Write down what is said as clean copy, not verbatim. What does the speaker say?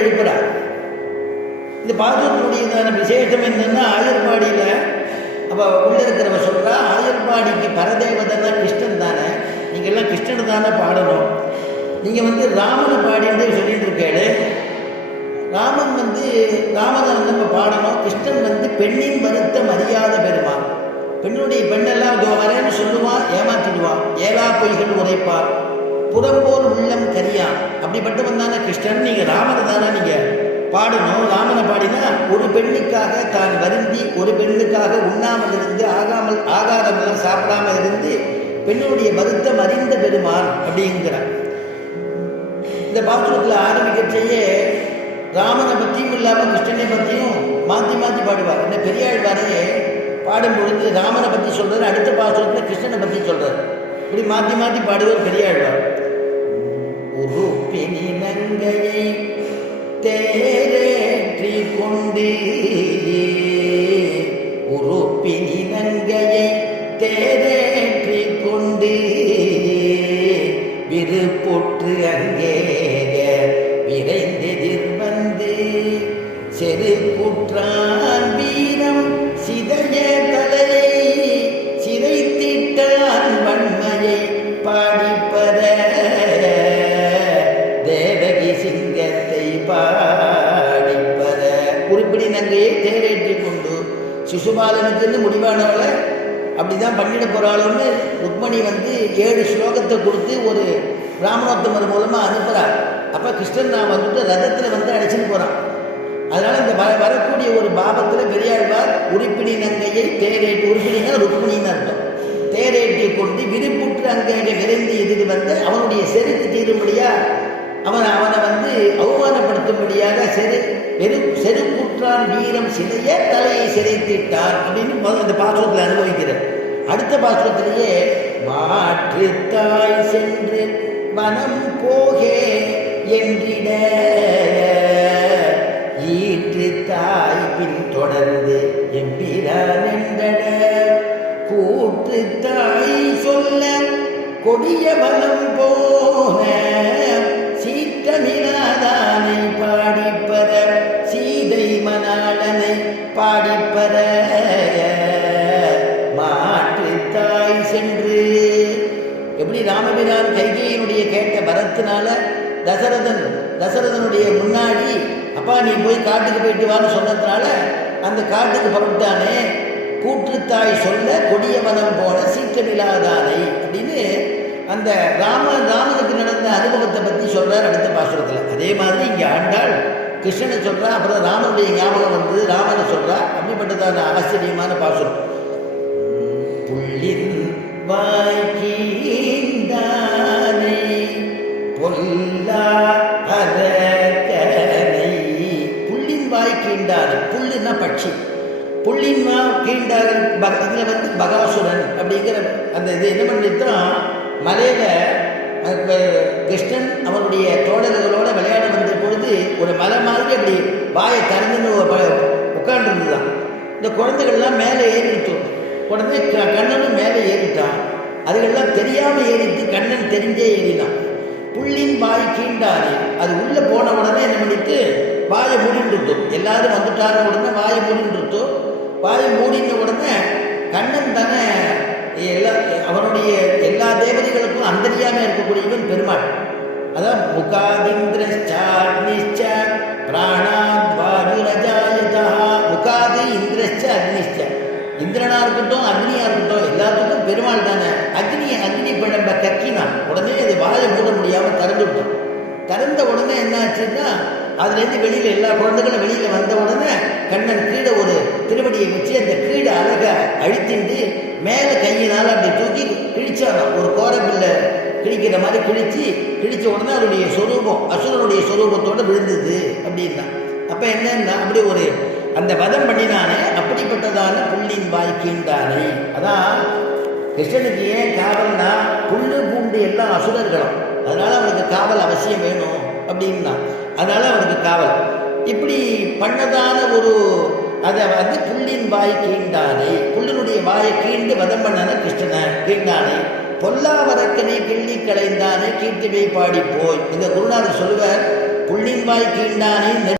எழுப்புறார். இந்த பாசுரத்தினுடையதான விசேஷம் என்னன்னா, ஆயர்பாடியில் அப்போ உள்ளே இருக்கிறவ சொல்கிறா, ஆயர்பாடிக்கு பரதேவதன்னா கிருஷ்ணன் தானே, நீங்கள் எல்லாம் கிருஷ்ணன் தானே பாடணும். நீங்கள் ராமனை பாடின்னு சொல்லிட்டு இருக்கேளே, ராமனை நம்ம பாடணும். கிருஷ்ணன் பெண்ணின் வருத்தம் அறியாத பெருமான். பெண்ணுடைய பெண்ணெல்லாம் இதோ வரேன்னு சொல்லுவான், ஏமாற்றிடுவான், ஏலா பொய்கள் உரைப்பார், புறம்போல் உள்ளம் கரியான். அப்படிப்பட்டவன் தானே கிருஷ்ணன். நீங்கள் ராமனை தானே நீங்கள் பாடணும். ராமனை பாடினா ஒரு பெண்ணுக்காக தான் வருந்தி, ஒரு பெண்ணுக்காக உண்ணாமல் இருந்து, ஆகாரமெல்லாம் சாப்பிடாமல் இருந்து பெண்ணுடைய வருத்தம் அறிந்த பெருமான் அப்படிங்கிறார். இந்த பாசுரத்தில் ஆரம்பிக்கச்சேயே ராமனை பற்றியும் இல்லாமல் கிருஷ்ணனை பற்றியும் மாற்றி மாற்றி பாடுவார். இந்த பெரியாழ்வாரே பாடும் பொழுது ராமனை பற்றி சொல்கிறார், அடுத்த பாசுரத்தில் கிருஷ்ணனை பற்றி சொல்கிறார். இப்படி மாற்றி மாற்றி பாடுவார் பெரியாழ்வார். ஒரு பெணி நங்கையை தேரேற்றி கொண்டு, ஒரு பிணி நங்கையை தேரேற்றி கொண்டு, விருப்பொற்று அங்கே விரைந்தெதிர் வந்து, செருக்குற்றான் வீரம் சிதைய தலையை சிதைத்திட்டான் வன்மையை பாடிப்பத, தேவகி சிங்கத்தை பாடிப்பத. குறிப்பிடி நங்கையை தேரேற்றி கொண்டு, சிசுபாலனுக்கு முடிவானவளை அப்படிதான் பண்ணிட போறாளுன்னு ருக்மணி 7 ஸ்லோகத்தை கொடுத்து ஒரு பிராமணோத்தமர் மூலமாக அனுப்புகிறார். அப்போ கிருஷ்ணன் நான் ரதத்தில் அழைச்சிட்டு போகிறான். அதனால் இந்த வரக்கூடிய ஒரு பாபத்தில் பெரியாழ்வார் உருப்பிடி நங்கையை தேரேற்றி, உருப்பிடினா ருக்மணின்னு அர்த்தம், தேரேற்றி கொண்டு விருப்புற்று அங்கே விரைந்து எதிர் வந்து அவனுடைய செருக்கு தீரும்படியா அவனை அவமானப்படுத்தும்படியாக செருக்குற்றான் வீரம் சிதைய தலையை சிதைத்திட்டான் அப்படின்னு அந்த பாசுரத்தில் அனுபவிக்கிறார். அடுத்த பாசுரத்திலேயே மாற்று தாய் சென்று வனம் போகே என்றிட, ஈற்று தாய் பின் தொடர்ந்து எம்பிரான் என்றட, கூற்று தாய் சொல்ல கொடிய வனம் போன, சீற்றமிலாதானை பாடிப்பத, சீதை மணாளனை பாடிப்பத, மாற்று தாய் சென்று. எப்படி ராமபிரான் கைகேயினுடைய கேட்ட வரத்தினால தசரதனுடைய முன்னாடி அப்பா நீ போய் காட்டுக்கு போயிட்டு வான்னு சொன்னதுனால அந்த காட்டுக்கு புறப்பட்டானே, கூற்றுத்தாய் சொல்ல கொடிய வனம் போன சீற்றமில்லாதானை அப்படின்னு அந்த ராமனுக்கு நடந்த அனுபவத்தை பற்றி சொல்கிறார் அடுத்த பாசுரத்தில். அதே மாதிரி இங்கே ஆண்டாள் கிருஷ்ணனை சொல்கிறா, அப்புறம் ராமனுடைய ஞாபகம் ராமனை சொல்கிறா. அப்படிப்பட்டதான ஆச்சரியமான பாசுரம். புள்ளின் வாய்க்கீண்டானை பொல்லா அரக்கனை, புள்ளின் வாய்க்கீண்டானை, புல்லுன்னா பட்சி, புள்ளின் கீண்டாக இதில் பகாசுரன் அப்படிங்கிற அந்த இது என்ன பண்ணித்தான் மலையில் கிருஷ்ணன் அவனுடைய தோழர்களோட விளையாட வந்த பொழுது ஒரு மலை மாதிரி அப்படி வாயை திறந்துன்னு உட்காண்டிருந்துதான். இந்த குழந்தைகள்லாம் மேலே ஏறிட்டோம். உடனே கண்ணனும் மேலே ஏறிட்டான். அதுகள்லாம் தெரியாமல் ஏறிட்டு கண்ணன் தெரிஞ்சே ஏறினான். புள்ளின் வாய் கீண்டானே, அது உள்ளே போன உடனே என்ன பண்ணிட்டு வாயை மூடின்றுத்தோம். எல்லாரும் வந்துட்டான உடனே வாயை மூடின்றுத்தோம். வாயை மூடின உடனே கண்ணன் தானே அவனுடைய எல்லா தேவதைகளுக்கும் அந்தரியாமல் இருக்கக்கூடியவன் பெருமாள். அதான் முகாதிந்திரச்ச பிராணாத் வாயுரஜாயதா, முகாதி இந்திரச்ச அக்னிச்ச, இந்திரனா இருக்கட்டும் அக்னியா இருக்கட்டும் எல்லாத்துக்கும் பெருமாள் தானே. அக்னி பிழம்ப கக்கினான். உடனே அது வாயை மூட முடியாமல் திறந்து விட்டோம். திறந்த உடனே என்ன ஆச்சுன்னா அதுலேருந்து வெளியில் எல்லா குழந்தைகளும் வெளியில் வந்த உடனே கண்ணன் கீழே ஒரு திருவடியை வச்சு அந்த கீழே அழகை அழித்திண்டு மேலே கையினால் அப்படி தூக்கி கிழிச்சாங்க. ஒரு கோரப்பில்லை கிழிக்கிற மாதிரி கிழிச்ச உடனே அவருடைய சொரூபம் அசுரனுடைய சொரூபத்தோடு விழுந்தது அப்படின்னா. அப்போ என்னன்னா அப்படி ஒரு அந்த வதம் பண்ணினானே, அப்படிப்பட்டதான புள்ளின் வாய்க்கின்றானே. அதான் கிருஷ்ணனுக்கு ஏன் காவல்னா புல்லு பூண்டு எல்லாம் அசுரர்களும், அதனால அவனுக்கு காவல் அவசியம் வேணும் அப்படின்னா அதனால அவனுக்கு காவல். இப்படி பண்ணதான ஒரு அதை புள்ளின் வாய் கீண்டானே, புல்லினுடைய வாயை கீண்டு வதம் பண்ணான கிருஷ்ணனை கீண்டானே. பொல்லாவரக்கனை கிள்ளி களைந்தானே கீர்த்திவை பாடி போய். இந்த குருநாதர் சொல்லுவார், புள்ளின் வாய் கீண்டானே